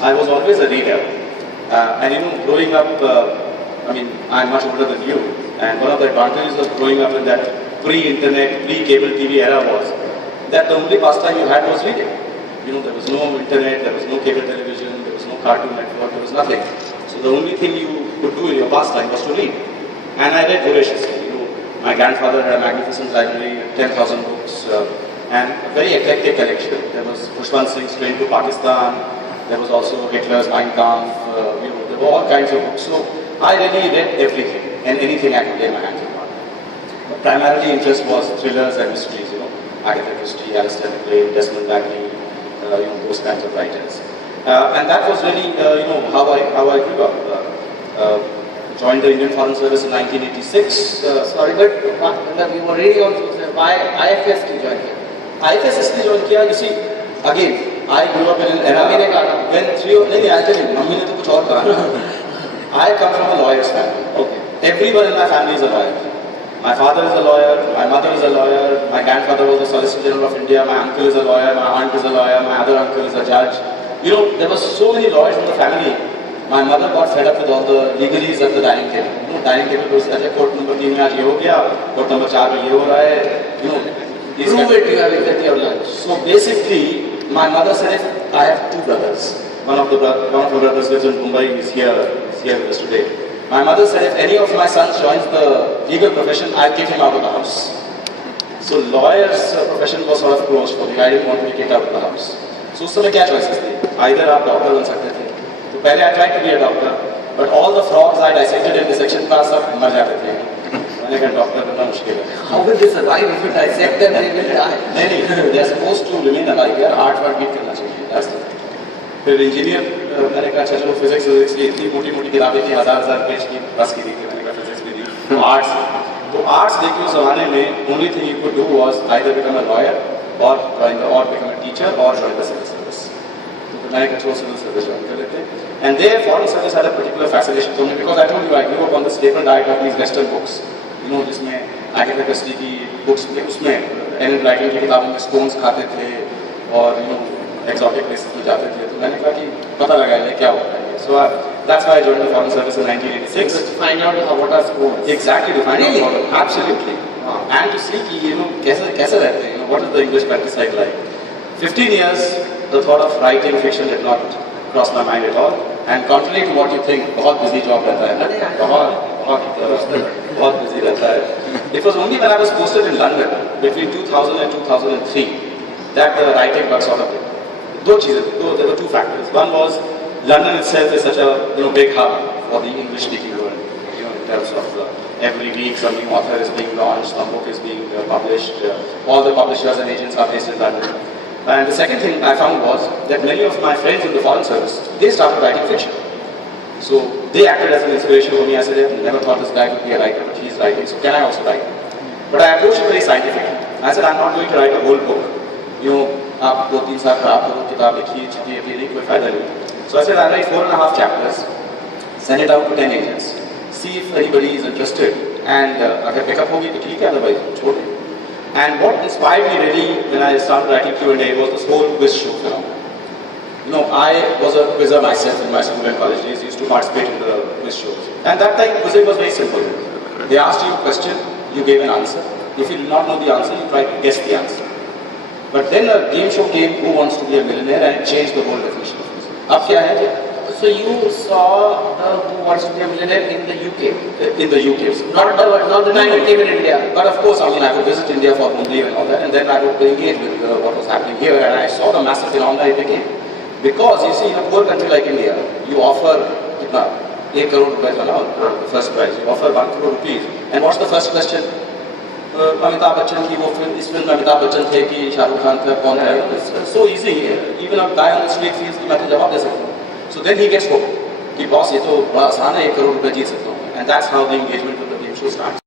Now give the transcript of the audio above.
I was always a reader. And growing up, I'm much older than you. And one of the advantages of growing up in that pre-internet, pre-cable TV era was that the only pastime you had was reading. There was no internet, there was no cable television, there was no Cartoon Network, there was nothing. So the only thing you could do in your pastime was to read. And I read voraciously. My grandfather had a magnificent library, 10,000 books, and a very eclectic collection. There was Pushpan Singh's Train to Pakistan. There was also Hitler's Mein Kampf. There were all kinds of books. So I really read everything and anything I could get my hands on. But primarily interest was thrillers and mysteries. Agatha Christie, Alistair MacLean, Desmond Bagley, those kinds of writers. And that was really, how I grew up. Joined the Indian Foreign Service in 1986. Sorry, but you were really on why IFS to join here? IFS इसलिए join किया. You see, again, I grew up in an era when I tell you, mummy ने तो कुछ और कहा. I come from a lawyer's family. Okay. Everyone in my family is a lawyer. My father is a lawyer, my mother is a lawyer, my grandfather was the Solicitor General of India, my uncle is a lawyer, my aunt is a lawyer, my other uncle is a judge. There were so many lawyers in the family. My mother got fed up with all the legalese at the dining table. Dining table was court number 3 में आज ये हो गया, court number 4 में ये हो रहा है. Prove it, you have exactly your lunch. So basically, my mother said, I have two brothers. One of my brothers lives in Mumbai. He's here with us today. My mother said, if any of my sons joins the legal profession, I'll kick him out of the house. So lawyer's profession was sort of closed for me. I didn't want to be kicked out of the house. So उस समय क्या choices थी? Either आप doctor बन सकते थे. तो पहले I tried to be a doctor, but all the frogs I dissected in dissection class सब मर जाते थे. मैंने कहा डॉक्टर बनना मुश्किल है. How will they survive if you dissect them? They will die. नहीं, they are supposed to remain alive. यार आर्ट वर्क भी करना चाहिए. That's the thing. फिर इंजीनियर मैंने कहा चलो फिजिक्स की इतनी मोटी किताबें की हजार पेज की बस की थी. मैंने कहा फिजिक्स भी दी. तो आर्ट्स देखिए उस जमाने में only thing you could do was either become a lawyer or become a teacher or join the civil service. तो मैंने कहा चलो civil service join कर लेते. And there foreign service had a particular fascination for me because I told you I grew up on the staple diet of these Western books. जिसमें Agatha Christie की books उसमें Elon writing की किताबों में stones खाते थे और exotic places में जाते थे. तो मैंने कहा कि पता लगाया क्या होता है. So that's why I joined the foreign service in 1986. To find out what are schools. Exactly, to find out. Absolutely. And to see कि कैसे रहते हैं. What is the English countryside like? 15 years, the thought of writing fiction did not cross my mind at all. And contrary to what you think, बहुत busy job रहता है. बहुत busy रहता है. It was only when I was posted in London between 2000 and 2003 that the writing bug sort of did. There were two factors. One was London itself is such a big hub for the English-speaking world. In terms of every week some new author is being launched, some book is being published. All the publishers and agents are based in London. And the second thing I found was that many of my friends in the foreign service, they started writing fiction. So they acted as an inspiration for me. I said, I never thought this guy would be a writer, but he's writing, so can I also write? But I approached it very scientifically. I said, I'm not going to write a whole book. आप 2-3 साल खराब करो किताब लिखिए चिटिए नहीं कोई फायदा नहीं. So I said, I'll write 4.5 chapters, send it out to 10 agents, see if anybody is interested, and अगर pick up होगी तो ठीक है, otherwise छोड़ दें. And what inspired me really when I started writing Q&A was this whole quiz show phenomenon. I was a quizzer myself in my school and college days. Used to participate in the quiz shows. And that time quizzing was very simple. They asked you a question, you gave an answer. If you did not know the answer, you tried to guess the answer. But then a game show came, Who Wants to Be a Millionaire, and it changed the whole definition of quizzing. अब क्या है? So you saw the Who Wants to Be a Millionaire in the UK? In the UK. Not the time it came in India. But of course, I would visit India for Mumbai and all that, and then I would engage with what was happening here, and I saw the massive phenomenon it became. Because you see, in a poor country like India, you offer ₹1 crore, the first prize. You offer 1 crore rupees. And what's the first question? Amitabh Bachchan की वो film इस film में अमिताभ बच्चन थे कि शाहरुख खान था कौन है. So easy. Even a guy on the street feels कि मैं तो जवाब दे सकता हूँ. So then he gets hooked कि बॉस ये तो बड़ा आसान है 1 करोड़ रुपए जीत सकता हूँ. And that's how the engagement with the game show starts.